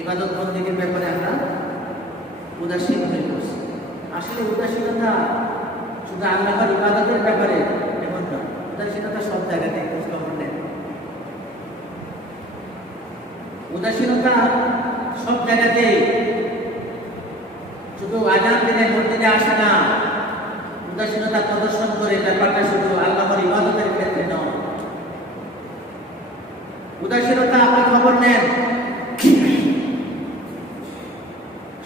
ইবাদত বন্দেগীর ব্যাপারে আমরা উদাসীন হয়ে পড়ছি। আসলে উদাসীনতা শুধু আল্লাহর ইবাদতের ব্যাপারে এমন না, উদাসীনতা সব জায়গাতে খোঁজখবর নেয়। উদাসীনতা সব জায়গাতে, শুধু আজান দিনে মসজিদে আসে না। উদাসীনতা প্রদর্শন করে ব্যাপারটা শুধু আল্লাহর ইবাদতের ক্ষেত্রে নয়। উদাসীনতা আপনি খবর নেন,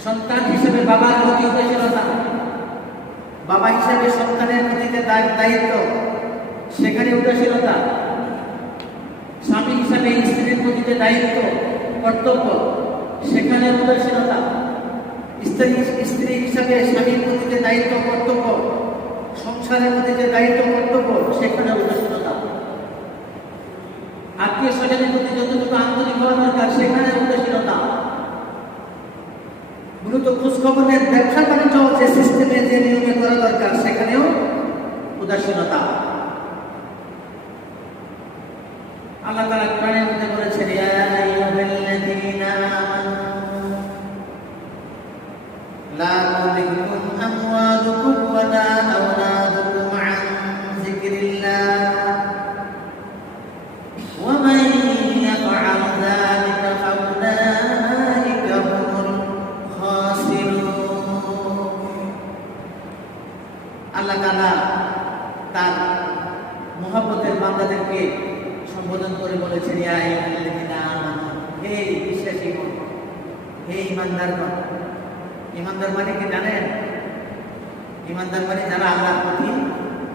সন্তান হিসেবে বাবার প্রতি উদাসীনতা, বাবা হিসেবে সন্তানের প্রতি যে দায়িত্ব সেখানে উদাসীনতা, স্বামী হিসাবে স্ত্রীর প্রতি যে দায়িত্ব কর্তব্য সেখানে উদাসীনতা, স্ত্রী হিসাবে স্বামীর প্রতি যে দায়িত্ব কর্তব্য, সংসারের প্রতি যে দায়িত্ব কর্তব্য সেখানে উদাসীনতা, আত্মীয় স্বজনের প্রতি যতটুকু আন্তরিক হওয়া দরকার সেখানে উদাসীনতা, মূলত খোঁজখবরের ব্যবসা বাণিজ্য যে সিস্টেমে যে নিয়মে করা দরকার সেখানেও উদাসীনতা। আল্লাহ তাআলা কোরআনের মধ্যে বলেছেন, ইয়া আইয়ুহাল্লাযীনা আমানু লা তুলহিকুম আমওয়ালুকুম ওয়ালা আওলাদুকুম আন যিকরিল্লাহ ওয়া মান ইয়াফআল যালিকা ফাউলাইকা হুমুল খাসিরুন। আল্লাহ তাআলা তার মহব্বতের বান্দাদেরকে সম্বোধন করে বলেছেন, ইয়া আইয়ুহাল্লাযীনা আমানু, হে বিশ্বাসীগণ, হে ঈমানদারগণ। ঈমানদার মানে কি জানেন? ঈমানদার মানে যারা আল্লাহর প্রতি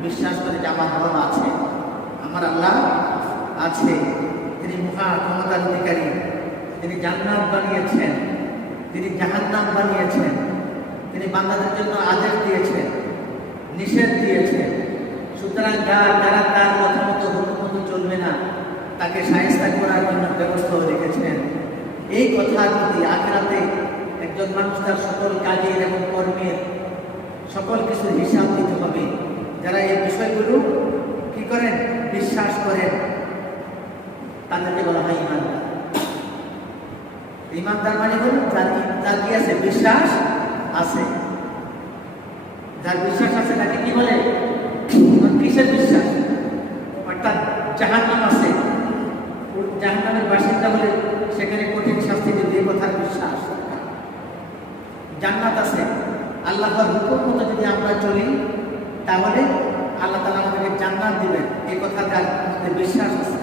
বিশ্বাস করে যে আমার রব আছে, আমার আল্লাহ আছে, তিনি মহা ক্ষমতার অধিকারী, তিনি জান্নাত বানিয়েছেন, তিনি জাহান্নাম বানিয়েছেন, তিনি বান্দাদের জন্য আদেশ দিয়েছেন, নিষেধ দিয়েছেন। সুতরাং যারা তার কথা মতো হুকুম মতো চলবে না তাকে শায়েস্তা করার জন্য ব্যবস্থা রেখেছেন। এই কথার প্রতি আখিরাতে একজন মানুষ তার সকল কাজের এবং কর্মের সকল কিছুর হিসাব দিতে হবে। যারা এই বিষয়গুলো কি করেন, বিশ্বাস করেন, তাদেরকে বলা হয় ঈমানদার। ঈমানদার মানে হল যার কি আছে, বিশ্বাস আছে। যার বিশ্বাস আছে তাকে কি বলে? কিসের বিশ্বাস? অর্থাৎ জাহান্নাম আছে, জাহান্নামের বাসিন্দা বলে সেখানে কঠিন শাস্তি দেবে, এই কথার বিশ্বাস। জান্নাত আছে, আল্লাহর হুকুম মতো যদি আমরা চলি তাহলে আল্লাহ তাআলা আমাদেরকে জান্নাত দিবেন, এই কথা তার মধ্যে বিশ্বাস আছে।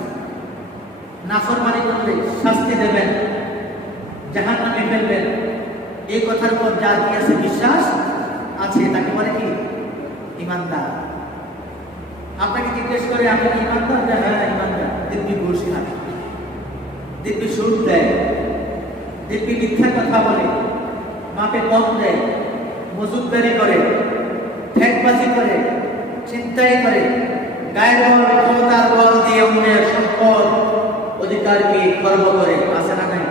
নাফরমানি করলে শাস্তি দেবেন, জাহান্নামে ফেলবেন, এই কথার উপর যার কি আছে, বিশ্বাস আছে, তাকে বলে কি? ঈমানদার। আপনাকে জিজ্ঞেস করে আপনি কি ঈমানদার? হ্যাঁ ঈমানদার। দিব্যি ঘুষ খায়, দিব্যি সুদ দেয়, দিব্যি মিথ্যা কথা বলে, মাপে কম দেয়, মজুদদারি করে, ঠেকবাজি করে, চিন্তাই করে, গায়ের বল ক্ষমতার বল দিয়ে অন্যের সম্পদ অধিকারকে খর্ব করে, আছে না নাই?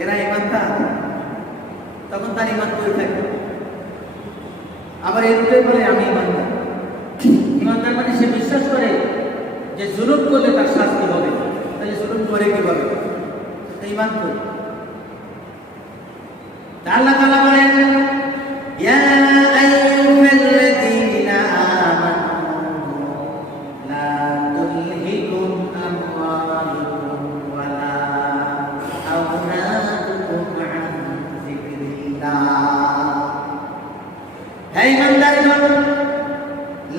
এরা ঈমানদার। তখন তার ঈমান করে থাকে। আবার এরূপে বলে আমি ঈমানদার। ঈমানদার মানে সে বিশ্বাস করে যে জুলুম করলে তার শাস্তি হবে, তাহলে জুলুম করে কিভাবে? ঈমান করে। আল্লাহ তাআলা বলেন, ইয়া আইয়ুহাল্লাযীনা আমানু লা তুলহিকুম আমওয়ালুকুম ওয়ালা আওলাদুকুম আন যিকরিল্লাহ। হে ঈমানদারগণ,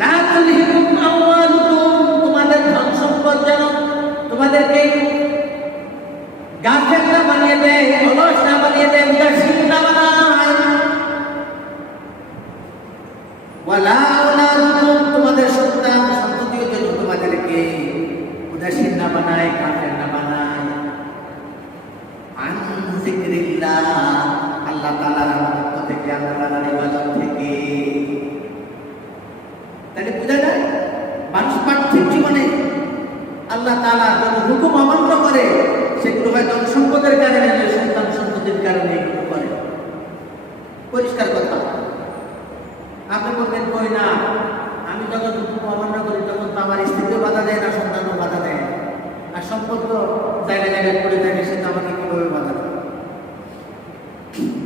লা তুলহিকুম আমওয়ালুকুম, তোমাদের ধন সম্পদ যেন তোমাদেরকে গাফেল না বানিয়ে দেয়, অলস না বানিয়ে দেয়, উদাসীন না বানায়। ওয়ালা আওলাদুকুম, তোমাদের সন্তান সন্ততিও যেন তোমাদেরকে উদাসীন না বানায়, গাফেল না বানায়। আন যিকরিল্লাহ, আল্লাহ তাআলার পক্ষ থেকে, আল্লাহ তাআলার ইবাদত থেকে। তাহলে বোঝা যায় মানুষ পার্থিব জীবনে আল্লাহ তাআলা যত হুকুম অমান্য করে সেগুলো হয় ধন সম্পদের কারণে, সন্তান সন্ততির কারণে এগুলো করে। পরিষ্কার কথা। আপনি বলবেন কই না, আমি যখন হুকুম অমান্য করি তখন তো আমার স্ত্রীকেও বাধা দেয় না, সন্তানও বাধা দেয়, আর সম্পদ তো জায়গায় জায়গায় পড়ে থাকে, সে তো আমাকে কিভাবে বাধা দেয়?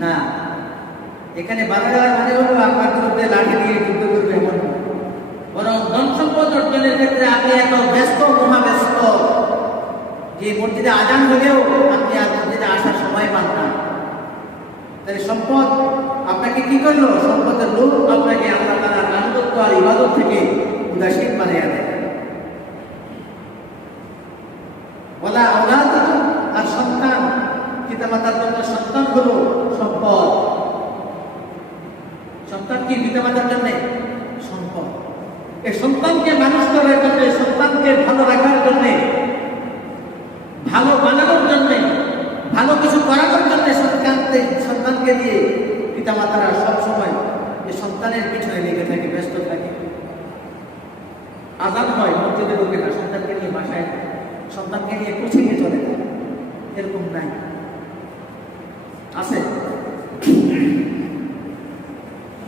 না, এখানে বাধা দেওয়ার মানে হলো আপনার বিরুদ্ধে লাঠি দিয়ে যুদ্ধ করবে এমন না। বরং ধন সম্পদ অর্জনের ক্ষেত্রে আপনি এত ব্যস্ত, মহাব্যস্ত যে মসজিদে আজান হলেও আপনি আর মসজিদে আসার সময় পান না। তাহলে সম্পদ আপনাকে কি করলো? সম্পদের লোক আপনাকে আল্লাহ তাআলার আনুগত্য আর ইবাদত থেকে উদাসীন বানিয়ে দেয়। বলা আওলাদ আর সন্তান, পিতামাতার জন্য সন্তান হলো সম্পদ। সন্তান কি পিতামাতার জন্য সম্পদ। এই সন্তানকে মানুষ করার জন্য, সন্তানকে ভালো রাখার জন্য, ভালো বানানোর জন্য, ভালো কিছু করানোর জন্য সন্তানকে দিয়ে পিতামাতারা সবসময় এই সন্তানের পিছনে লেগে থাকে, ব্যস্ত থাকে। আজান হয়, মসজিদে ঢোকে না, সন্তানকে নিয়ে বাসায়, সন্তানকে নিয়ে কোচিংয়ে চলে যায়। এরকম নাই, আছে?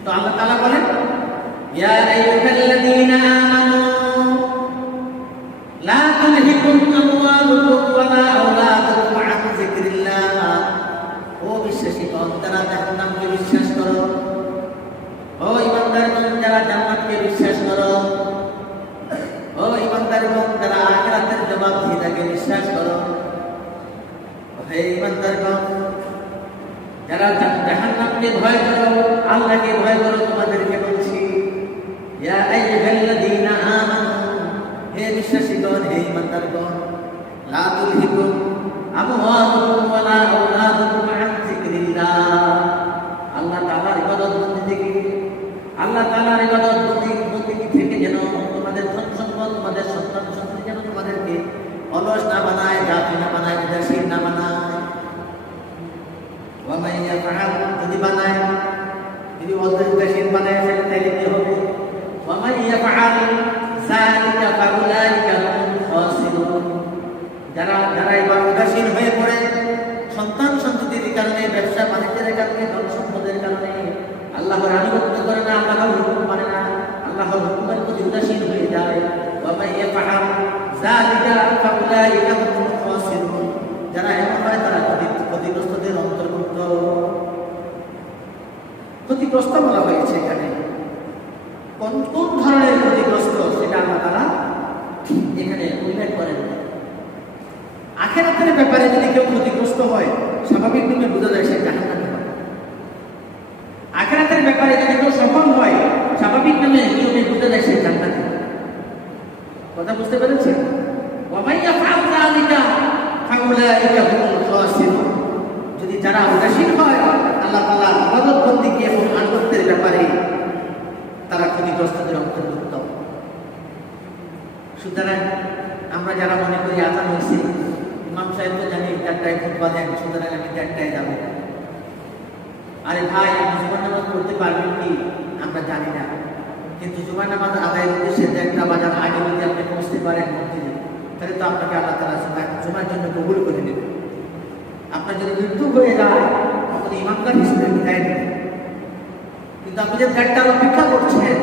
তো আল্লাহ তাআলা বলেন, ইয়া আইয়ুহাল্লাযীনা আমানু লা তুলহিকুম আমওয়ালুকুম ওয়ালা আওলাদুকুম আন যিকরিল্লাহ। ও বিশ্বাসীগণ, যারা জাহান্নামকে বিশ্বাস করো, ও ঈমানদারগণ যারা জান্নাতকে বিশ্বাস করো, ও ঈমানদারগণ যারা আখিরাতের জবাবদিহিতাকে বিশ্বাস করো, হে ঈমানদারগণ যারা জাহান্নামকে ভয় করো, আল্লাহকে ভয় করো, তোমাদেরকে বলছি, ইয়া আইয়ুহাল্লাযীনা আমানু, হে বিশ্বাসীগণ, হে ঈমানদারগণ, লা তুলহিকুম আমওয়ালুকুম ওয়ালা আওলাদুকুম আন যিকরিল্লাহ। আল্লাহ তাআলার ইবাদত বন্দেগী থেকে, আল্লাহ তাআলার ইবাদত বন্দেগী থেকে যেন তোমাদের ধন সম্পদ, তোমাদের সন্তান সন্ততি যেন তোমাদেরকে অলস না বানায়, গাফিল না বানায়, উদাসীন না বানায়। ওয়া মান ইয়াফআল, যদি বানায়, যদি উদাসীন বানায় ফেলে তাহলে কি হবে? ওয়া মান ইয়াফআল যালিকা ফাউলাইকা হুমুল খাসিরুন। যারা এবার উদাসীন হয়ে পড়ে সন্তান সন্ততির কারণে, ব্যবসা বাণিজ্যের কারণে, ধন সম্পদের কারণে, আল্লাহর আনুগত্য করে না, আল্লাহর হুকুম মানে না, আল্লাহর হুকুমের প্রতি উদাসীন হয়ে যায়। ওয়া মান ইয়াফআল যালিকা ফাউলাইকা হুমুল খাসিরুন। যারা এমন হয় তারা ক্ষতিগ্রস্তদের অন্তর্ভুক্ত। ক্ষতিগ্রস্ত বলা হয়েছে এখানে, কোন কোন ধরনের ক্ষতিগ্রস্ত সেটা আল্লাহ তাআলা এখানে উল্লেখ করেন। আখিরাতের ব্যাপারে যদি কেউ ক্ষতিগ্রস্ত হয়, স্বাভাবিকভাবে বোঝা যায় সে জাহান্নামে হবে। আখিরাতের ব্যাপারে যদি কেউ সফল হয়, স্বাভাবিকভাবে নিয়মে বোঝা যায় সে জান্নাতে হবে। কথা বুঝতে পেরেছেন? ওয়া মান ইয়াফআল যালিকা ফাউলাইকা হুমুল খাসিরুন। যদি যারা উদাসীন হয় আল্লাহ তাআলার ইবাদত বন্দেগী এবং আনুগত্যের ব্যাপারে, তারা ক্ষতিগ্রস্তদের অন্তর্ভুক্ত। সুতরাং আমরা যারা মনে করি আজান হয়েছে, ইমাম সাহেব তো জানি 4টায় খুতবা দেন, সুতরাং আমি 4টায় যাব। আরে ভাই, আপনি জুমার নামাজ পড়তে পারবেন কি আমরা জানি না, কিন্তু জুমার নামাজ আদায়ের উদ্দেশ্যে 1টা বাজার আগে যদি আপনি পৌঁছতে পারেন মসজিদে, তাহলে তো আপনাকে আল্লাহ তাআলা জুমার জন্য কবুল করে নেবেন। আপনার যদি মৃত্যু হয়ে যায় তখন ইমানদার হিসেবে বিদায় নেবেন। কিন্তু আপনি যে 4টার অপেক্ষা করছেন,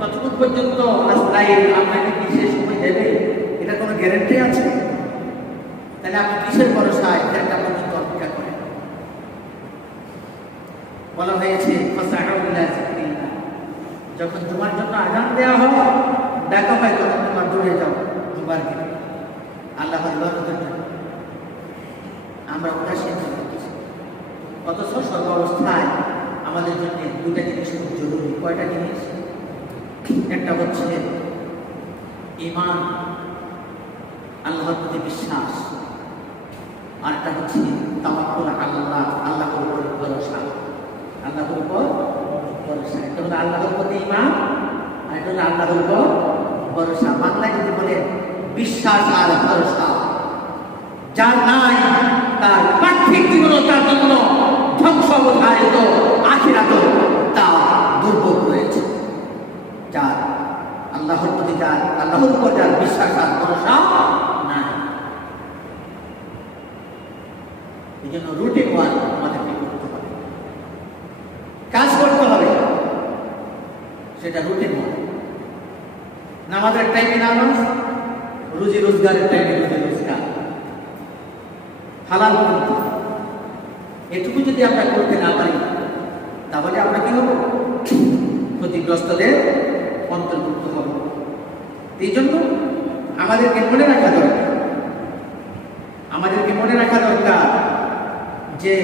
ততক্ষণ পর্যন্ত আজরাইল আপনাকে কিসের সময় দেবে এটা কোনো গ্যারান্টি আছে? তাহলে আপনি কিসের ভরসায় 4টা পর্যন্ত অপেক্ষা করেন? বলা হয়েছে যখন তোমার জন্য আজান দেওয়া হয়, দেখা হয়, তখন তোমার দৌড়ে যাও তোমার দিকে আল্লাহর ইবাদতের জন্য। আমরা উদাসীন হয়ে গেছি, অথচ সর্বাবস্থায় আমাদের জন্য 2টা জিনিস খুব জরুরি। কয়টা জিনিস? একটা হচ্ছে ঈমান, আল্লাহর প্রতি বিশ্বাস, আর একটা হচ্ছে তাওয়াক্কুল আল্লাহ, আল্লাহর উপর ভরসা। আল্লাহর উপর ভরসা, এটা হলো আল্লাহর প্রতি ঈমান, আর এটা হলো আল্লাহর উপর ভরসা। বাংলায় যদি বলে বিশ্বাস আর ভরসা, যার নাই তার পার্থিব জীবন, তার জন্য ধ্বংস অবধারিত, আখিরাত তা দুর্ভোগ রয়েছে। যার আল্লাহর প্রতি, যার আল্লাহর উপর যার বিশ্বাস আর ভরসা নাই, এই জন্য রুটিন ওয়ার্ক আমাদেরকে করতে হবে, কাজ করতে হবে, সেটা রুটিন ওয়ার্ক। নামাজের টাইমে নামাজ, রুজি রোজগারের টাইমে রুজি রোজগার, হালাল করতে হবে। এটুকু যদি আমরা করতে না পারি, তাহলে আমরা কি হব? ক্ষতিগ্রস্তদের অন্তর্ভুক্ত হব। এই জন্য আমাদেরকে মনে রাখা দরকার যে